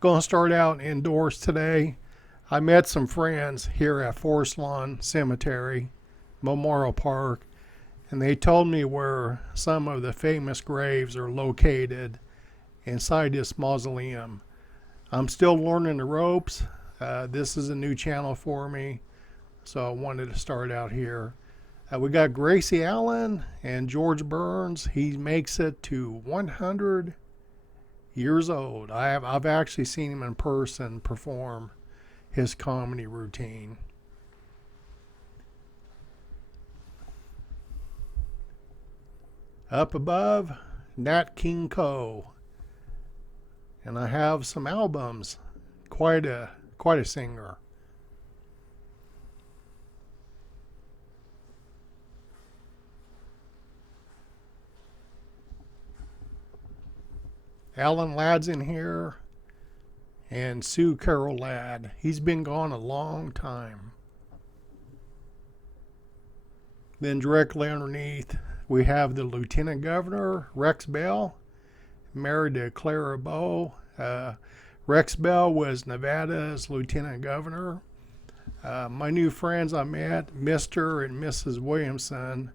Gonna start out indoors today. I met some friends here at Forest Lawn Cemetery, Memorial Park, and they told me where some of the famous graves are located inside this mausoleum. I'm still learning the ropes. This is a new channel for me, so I wanted to start out here. We got Gracie Allen and George Burns. He makes it to 100 years old. I've actually seen him in person perform his comedy routine. Up above, Nat King Cole. And I have some albums. Quite a singer. Alan Ladd's in here, and Sue Carol Ladd. He's been gone a long time. Then directly underneath, we have the Lieutenant Governor, Rex Bell, married to Clara Bow. Rex Bell was Nevada's Lieutenant Governor. My new friends I met, Mr. and Mrs. Williamson.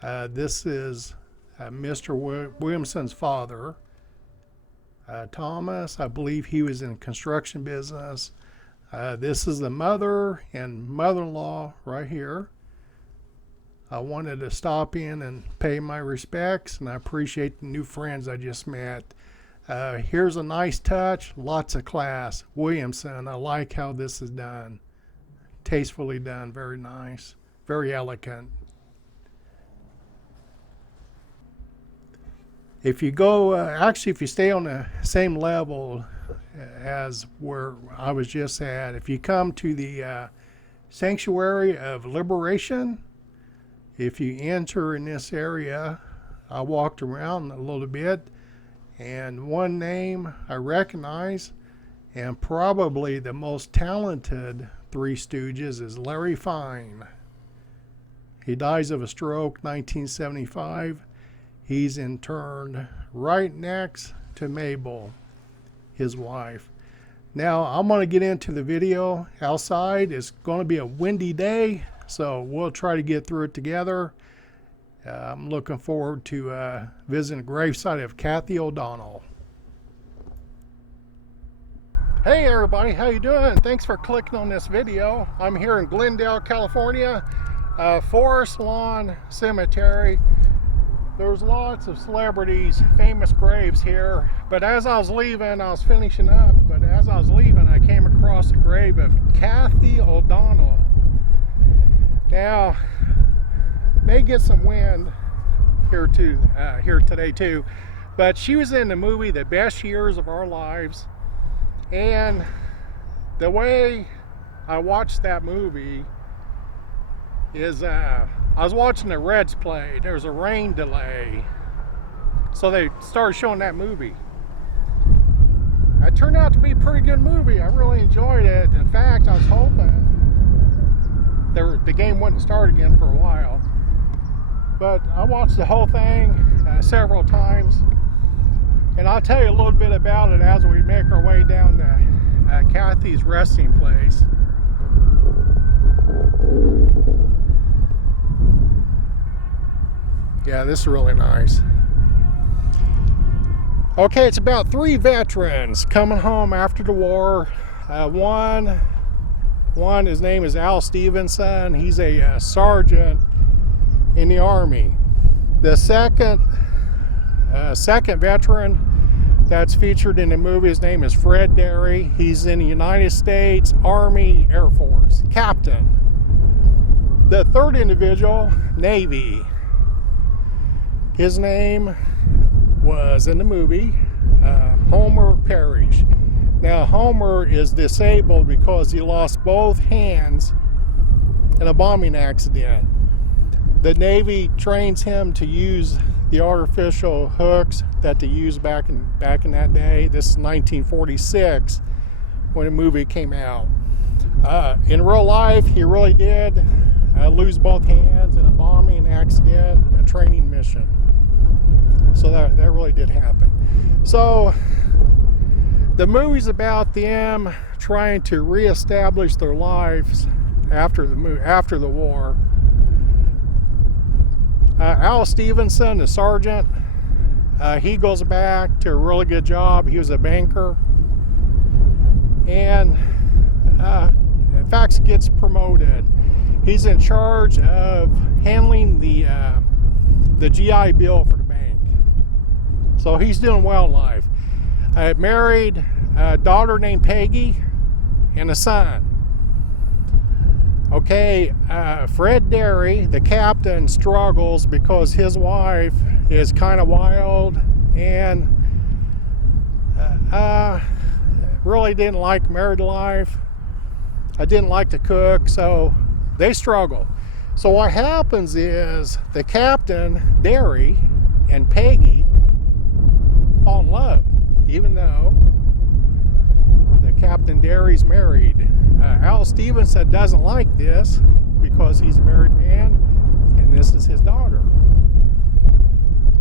This is Mr. Williamson's father. Thomas, I believe he was in construction business. This is the mother and mother-in-law right here. I wanted to stop in and pay my respects, and I appreciate the new friends I just met. Here's a nice touch, lots of class. Williamson, I like how this is done. Tastefully done, very nice, very elegant. If you go, actually, if you stay on the same level as where I was just at, if you come to the Sanctuary of Liberation, if you enter in this area, I walked around a little bit, and one name I recognize, and probably the most talented Three Stooges, is Larry Fine. He dies of a stroke, 1975. He's interned right next to Mabel, his wife. Now, I'm going to get into the video outside. It's going to be a windy day, so we'll try to get through it together. I'm looking forward to visiting the gravesite of Cathy O'Donnell. Hey everybody, how you doing? Thanks for clicking on this video. I'm here in Glendale, California, Forest Lawn Cemetery. There's lots of celebrities, famous graves here, but as I was leaving, I was finishing up, but as I was leaving, I came across the grave of Cathy O'Donnell. Now, may get some wind here today too, but she was in the movie The Best Years of Our Lives, and the way I watched that movie is I was watching the Reds play. There was a rain delay, so they started showing that movie. It turned out to be a pretty good movie. I really enjoyed it. In fact, I was hoping the game wouldn't start again for a while, but I watched the whole thing several times, and I'll tell you a little bit about it as we make our way down to Cathy's resting place. Yeah, this is really nice. Okay, it's about 3 veterans coming home after the war. One, his name is Al Stevenson. He's a sergeant in the Army. The second veteran that's featured in the movie, his name is Fred Derry. He's in the United States Army Air Force, captain. The third individual, Navy. His name was in the movie Homer Parrish. Now, Homer is disabled because he lost both hands in a bombing accident. The Navy trains him to use the artificial hooks that they used back in that day. This is 1946 when the movie came out. In real life, he really did lose both hands in a bombing accident, a training mission. So that really did happen. So The movie's about them trying to reestablish their lives after the war. Al Stevenson, the sergeant, he goes back to a really good job. He was a banker, and in fact gets promoted. He's in charge of handling the GI Bill for the bank. So he's doing well in life. Married, a daughter named Peggy, and a son. Okay, Fred Derry, the captain, struggles because his wife is kind of wild and really didn't like married life. I didn't like to cook, so they struggle. So what happens is the captain, Derry, and Peggy fall in love, even though the Captain Derry's married. Al Stevenson doesn't like this because he's a married man and this is his daughter.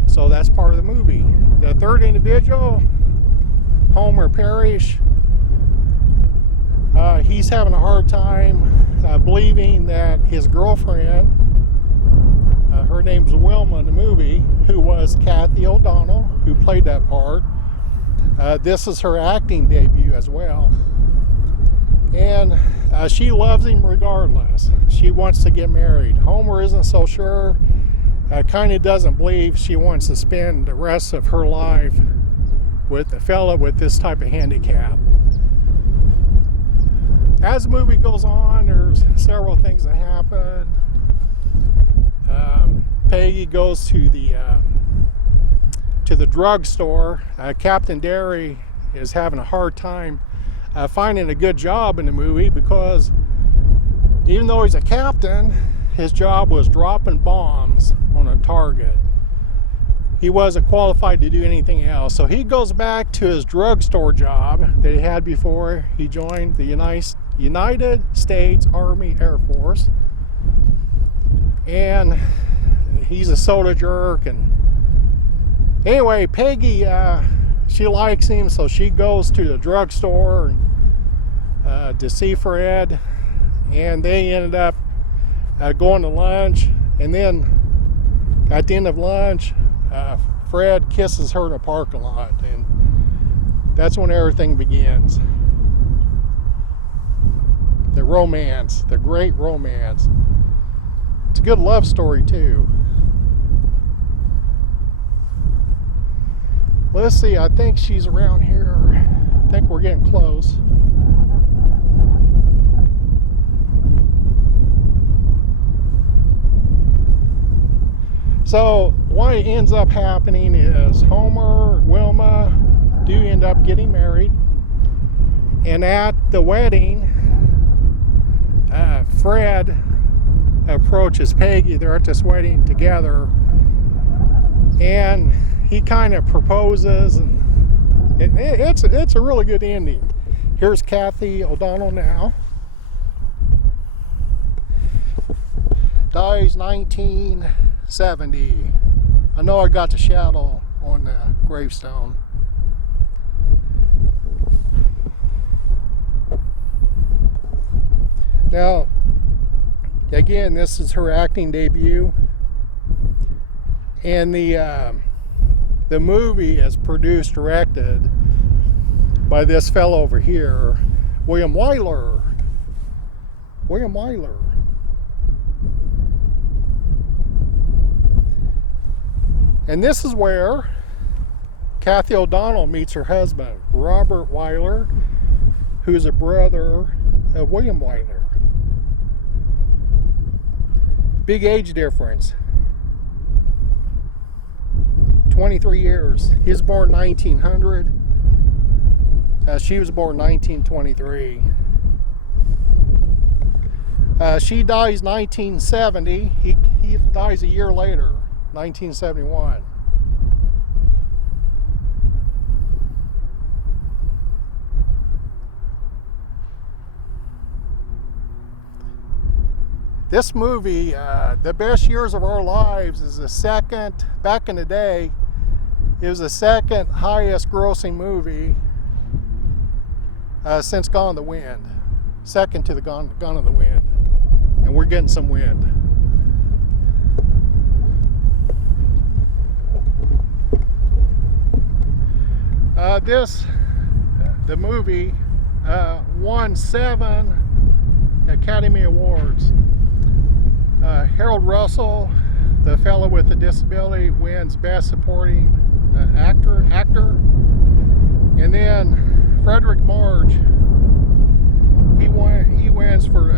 So that's part of the movie. The third individual, Homer Parrish, he's having a hard time believing that his girlfriend, her name's Wilma in the movie, who was Cathy O'Donnell, who played that part. This is her acting debut as well. And she loves him regardless. She wants to get married. Homer isn't so sure. Kind of doesn't believe she wants to spend the rest of her life with a fella with this type of handicap. As the movie goes on, there's several things that happen. Peggy goes to the drugstore. Captain Derry is having a hard time finding a good job in the movie because even though he's a captain, his job was dropping bombs on a target. He wasn't qualified to do anything else. So he goes back to his drugstore job that he had before he joined the United States Army Air Force. And he's a soda jerk. And anyway, Peggy, she likes him, so she goes to the drugstore to see Fred, and they ended up going to lunch. And then at the end of lunch, Fred kisses her in a parking lot, and that's when everything begins. The romance, the great romance. It's a good love story too. Let's see, I think she's around here. I think we're getting close. So what ends up happening is Homer and Wilma do end up getting married. And at the wedding, Fred approaches Peggy. They're at this wedding together. And he kind of proposes, and it's a really good ending. Here's Cathy O'Donnell now. Dies 1970. I know I got the shadow on the gravestone. Now, again, this is her acting debut. And the movie is produced, directed by this fellow over here, William Wyler. William Wyler. And this is where Cathy O'Donnell meets her husband, Robert Wyler, who's a brother of William Wyler. Big age difference. 23 years. He was born 1900. She was born 1923. She dies 1970. He dies a year later, 1971. This movie, The Best Years of Our Lives, is the second, back in the day, it was the second highest grossing movie since Gone with the Wind. Second to the Gone with the Wind. And we're getting some wind. The movie won 7 Academy Awards. Harold Russell, the fellow with the disability, wins Best Supporting Actor. And then Frederick March, he wins for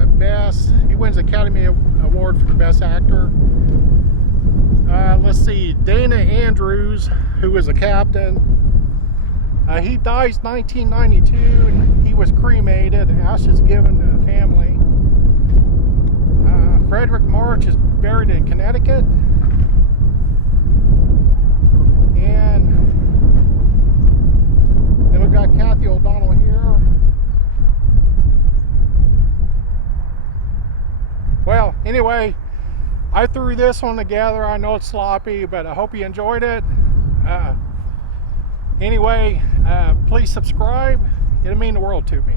he wins Academy Award for Best Actor. Let's see, Dana Andrews, who was a captain, he dies 1992, and he was cremated. Ashes given to the family. Frederick March is buried in Connecticut. And then we've got Cathy O'Donnell here. Well, anyway, I threw this one together. I know it's sloppy, but I hope you enjoyed it. Anyway, please subscribe. It'll mean the world to me.